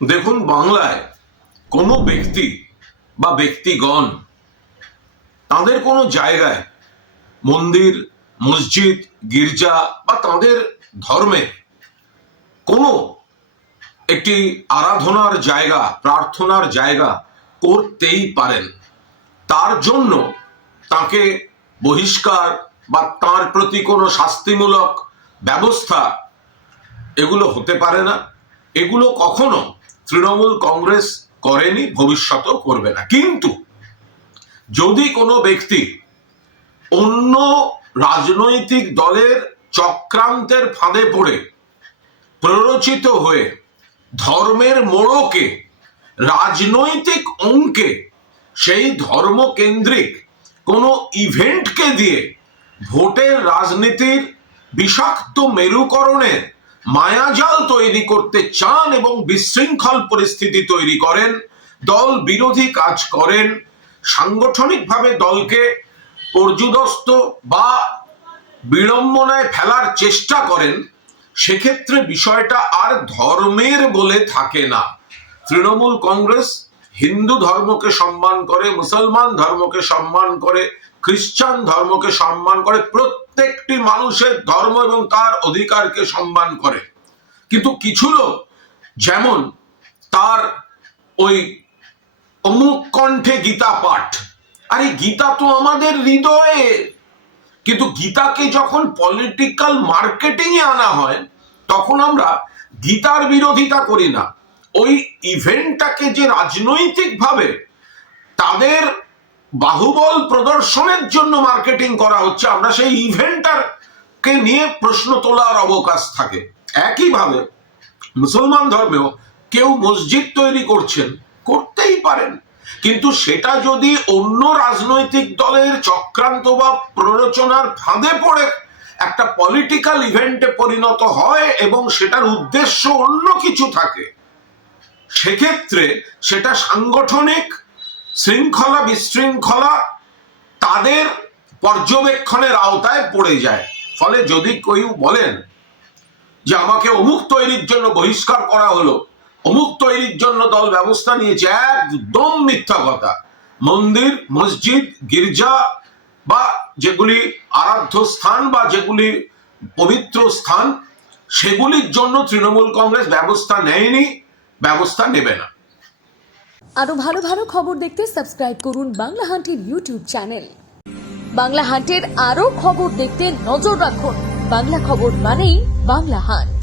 দেখুন, বাংলায় কোনো ব্যক্তি বা ব্যক্তিগণ তাদের কোনো জায়গায় মন্দির, মসজিদ, গির্জা বা তাদের ধর্মের কোনো একটি আরাধনার জায়গা, প্রার্থনার জায়গা করতেই পারেন। তার জন্য তাকে বহিষ্কার বা তার প্রতি কোনো শাস্তিমূলক ব্যবস্থা এগুলো হতে পারে না। এগুলো কখনো তৃণমূল কংগ্রেস করেনি, ভবিষ্যতেও করবে না। কিন্তু যদি কোনো ব্যক্তি অন্য রাজনৈতিক দলের চক্রান্তের ফাঁদে পড়ে প্ররোচিত হয়ে ধর্মের মোড়কে রাজনৈতিক অঙ্কে সেই ধর্মকেন্দ্রিক কোনো ইভেন্টকে দিয়ে ভোটের রাজনীতির বিষাক্ত মেরুকরণের মায়াজাল তৈরি করতে চান এবং বিশৃঙ্খল পরিস্থিতি তৈরি করেন, দল বিরোধী কাজ করেন, সাংগঠনিকভাবে দলকে পর্যুদস্ত বা বিড়ম্বনায় ফেলার চেষ্টা করেন, সেক্ষেত্রে বিষয়টা আর ধর্মের বলে থাকে না। তৃণমূল কংগ্রেস হিন্দু ধর্মকে সম্মান করে, মুসলমান ধর্মকে সম্মান করে, খ্রিস্টান ধর্মকে সম্মান করে, প্রত্যেকটি মানুষের ধর্ম এবং তার অধিকারকে সম্মান করে। কিন্তু কিছু লোক যেমন তার ওই অমুক কণ্ঠে গীতা পাঠ, আরে গীতা তো আমাদের হৃদয়ে, কিন্তু গীতাকে যখন পলিটিক্যাল মার্কেটিং এ আনা হয় তখন আমরা গীতার বিরোধিতা করি না। ওই ইভেন্টটাকে যে রাজনৈতিকভাবে তাদের বাহুবল প্রদর্শনের জন্য মার্কেটিং করা হচ্ছে, আমরা সেই ইভেন্টটাকে নিয়ে প্রশ্ন তোলার অবকাশ থাকে। একইভাবে মুসলমান ধর্মেও কেউ মসজিদ তৈরি করছেন, করতেই পারেন, কিন্তু সেটা যদি অন্য রাজনৈতিক দলের চক্রান্ত বা প্ররোচনার ফাঁদে পড়ে একটা পলিটিক্যাল ইভেন্টে পরিণত হয় এবং সেটার উদ্দেশ্য অন্য কিছু থাকে, সেক্ষেত্রে সেটা সাংগঠনিক শৃঙ্খলা বিশৃঙ্খলা তাদের পর্যবেক্ষণের আওতায় পড়ে যায়। ফলে যদি কেউ বলেন যে আমাকে অমুক তৈরির জন্য বহিষ্কার করা হলো, অমুক তৈরির জন্য দল ব্যবস্থা নিয়েছে, একদম মিথ্যা কথা। মন্দির, মসজিদ, গির্জা বা যেগুলি আরাধ্য স্থান বা যেগুলি পবিত্র স্থান, সেগুলির জন্য তৃণমূল কংগ্রেস ব্যবস্থা নেয়নি, ব্যবস্থা নেবে না। আরো ভালো ভালো খবর দেখতে সাবস্ক্রাইব করুন বাংলা হান্টের ইউটিউব চ্যানেল। বাংলা হান্টের আরো খবর দেখতে নজর রাখুন। বাংলা খবর মানেই বাংলা হান্ট।